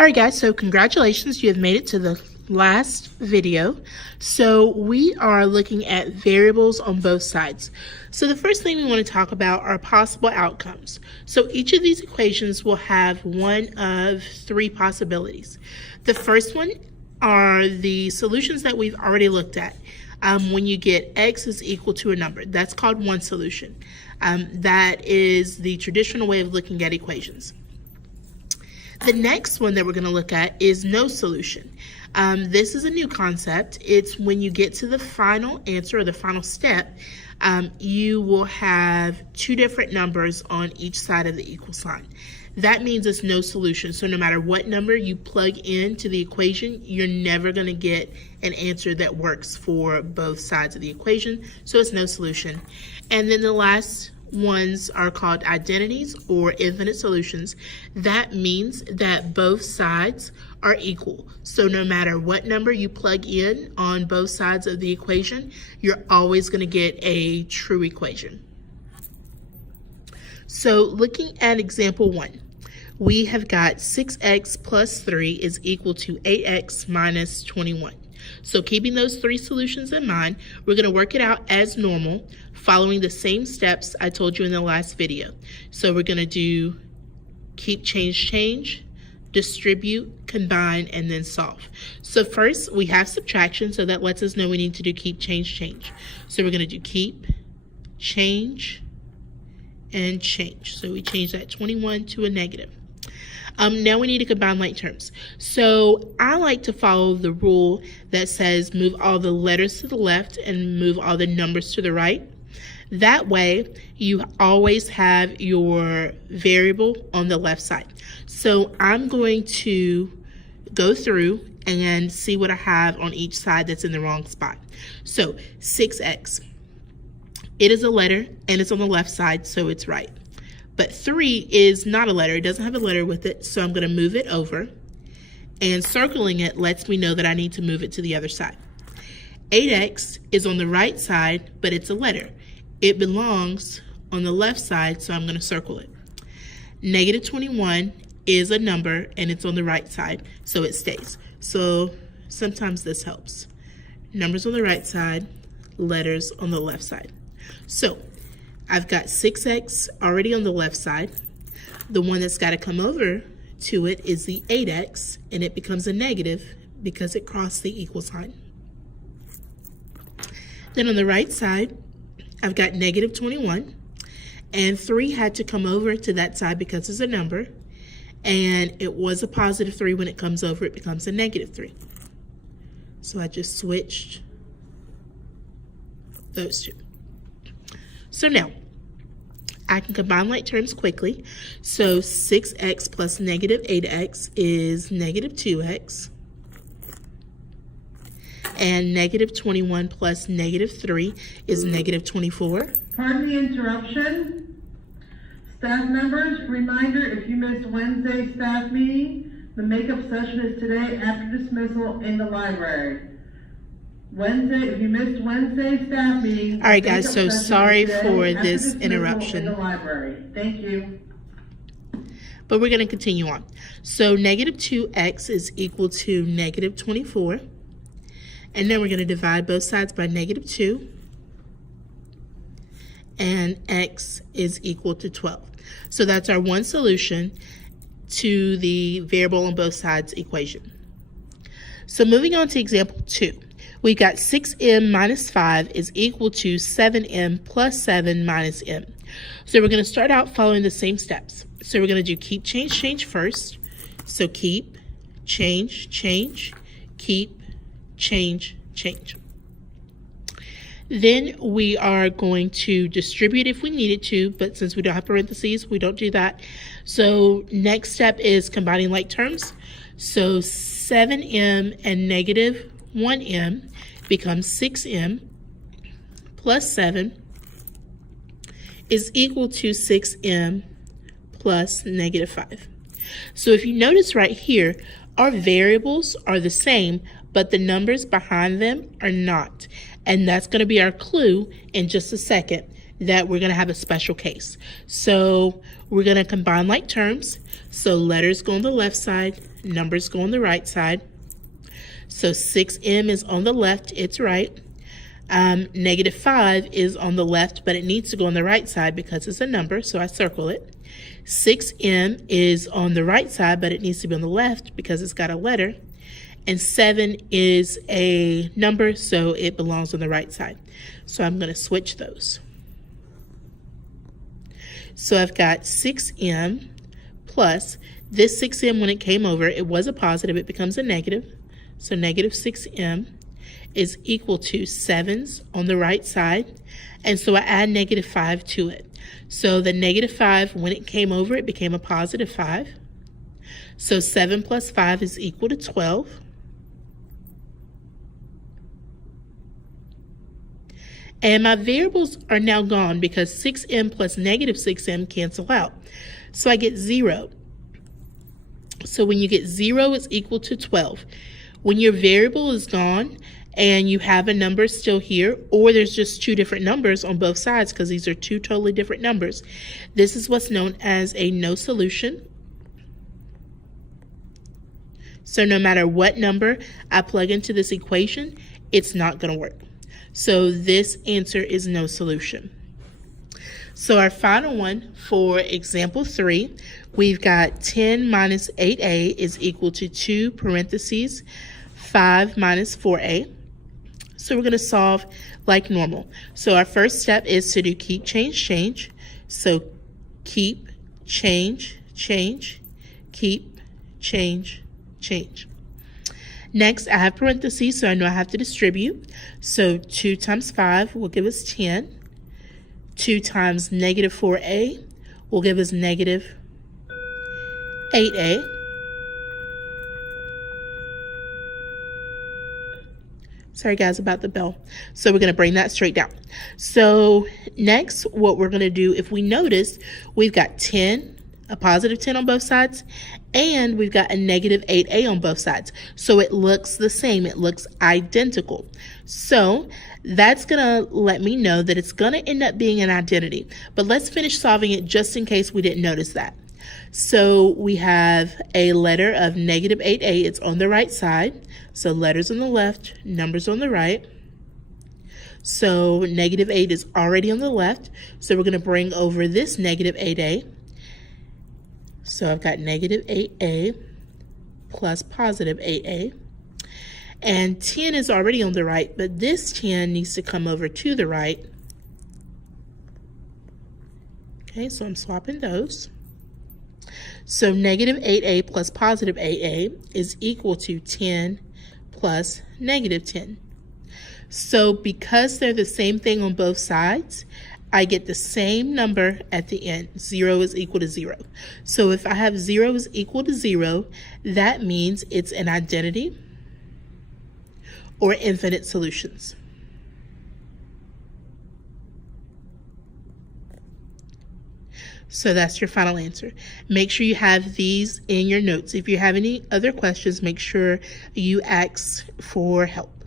All right, guys, so congratulations, you have made it to the last video. So we are looking at variables on both sides. So the first thing we want to talk about are possible outcomes. So each of these equations will have one of three possibilities. The first one are the solutions that we've already looked at. When you get x is equal to a number, that's called one solution. That is the traditional way of looking at equations. The next one that we're going to look at is no solution. This is a new concept. It's when you get to the final answer or the final step, you will have two different numbers on each side of the equal sign. That means it's no solution. So no matter what number you plug into the equation, you're never going to get an answer that works for both sides of the equation. So it's no solution. And then the last ones are called identities or infinite solutions. That means that both sides are equal. So no matter what number you plug in on both sides of the equation, you're always going to get a true equation. So looking at example 1, we have got 6x plus 3 is equal to 8x minus 21. So keeping those three solutions in mind, we're going to work it out as normal, following the same steps I told you in the last video. So we're going to do keep, change, distribute, combine, and then solve. So first we have subtraction, so that lets us know we need to do keep, change. So we're going to do keep, change, and change. So we change that 21 to a negative. Now we need to combine like terms. So I like to follow the rule that says move all the letters to the left and move all the numbers to the right. That way you always have your variable on the left side. So I'm going to go through and see what I have on each side that's in the wrong spot. So 6x, it is a letter and it's on the left side, so it's right. But 3 is not a letter. It doesn't have a letter with it, so I'm going to move it over. And circling it lets me know that I need to move it to the other side. 8x is on the right side, but it's a letter. It belongs on the left side, so I'm going to circle it. Negative 21 is a number, and it's on the right side, so it stays. So sometimes this helps. Numbers on the right side, letters on the left side. So I've got 6x already on the left side. The one that's got to come over to it is the 8x, and it becomes a negative because it crossed the equal sign. Then on the right side, I've got negative 21, and 3 had to come over to that side because it's a number, and it was a positive 3. When it comes over, it becomes a negative 3. So I just switched those two. So now, I can combine like terms quickly. So 6x plus negative 8x is negative 2x. And negative 21 plus negative 3 is negative 24. Pardon the interruption. Staff members, reminder, if you missed Wednesday's staff meeting, the makeup session is today after dismissal in the library. Wednesday, if you missed Wednesday's staff meeting. All right, guys, so sorry for this interruption. In the library. Thank you. But we're going to continue on. So negative 2x is equal to negative 24. And then we're going to divide both sides by negative 2. And x is equal to 12. So that's our one solution to the variable on both sides equation. So moving on to example 2. We've got 6m minus 5 is equal to 7m plus 7 minus m. So we're going to start out following the same steps. So we're going to do keep, change first. So keep, change, keep, change. Then we are going to distribute if we needed to, but since we don't have parentheses, we don't do that. So next step is combining like terms. So 7m and negative 1m becomes 6m plus 7 is equal to 6m plus negative 5. So if you notice right here, our variables are the same, but the numbers behind them are not. And that's going to be our clue in just a second. that we're going to have a special case. So we're going to combine like terms. So letters go on the left side, numbers go on the right side. So 6m is on the left, it's right. -5 is on the left, but it needs to go on the right side because it's a number, so I circle it. 6m is on the right side, but it needs to be on the left because it's got a letter. And 7 is a number, so it belongs on the right side. So I'm going to switch those. So I've got 6m plus this 6m, when it came over, it was a positive, it becomes a negative. So negative 6m is equal to 7's on the right side. And so I add -5 to it. So the -5, when it came over, it became a positive 5. So 7 plus 5 is equal to 12. And my variables are now gone because 6m plus -6m cancel out. So I get 0. So when you get 0 is equal to 12. When your variable is gone and you have a number still here, or there's just two different numbers on both sides because these are two totally different numbers, this is what's known as a no solution. So no matter what number I plug into this equation, it's not going to work. So this answer is no solution. So our final one for example 3, we've got 10 minus 8a is equal to 2 parentheses 5 minus 4a. So we're going to solve like normal. So our first step is to do keep, change, change. So keep, change, change, keep, change, change. Next, I have parentheses, so I know I have to distribute. So 2 times 5 will give us 10. 2 times -4a will give us -8a. Sorry guys about the bell. So we're going to bring that straight down. So next, what we're going to do, if we notice, we've got 10, a positive 10 on both sides, and we've got a -8a on both sides. So it looks the same. It looks identical. So that's going to let me know that it's going to end up being an identity. But let's finish solving it just in case we didn't notice that. So we have a letter of -8a. It's on the right side. So letters on the left, numbers on the right. So -8 is already on the left. So we're going to bring over this -8a. So I've got -8a plus +8a. And 10 is already on the right, but this 10 needs to come over to the right. Okay, so I'm swapping those. So -8a plus +8a is equal to 10 plus -10. So because they're the same thing on both sides, I get the same number at the end. 0 is equal to 0. So if I have 0 is equal to 0, that means it's an identity or infinite solutions. So that's your final answer. Make sure you have these in your notes. If you have any other questions, make sure you ask for help.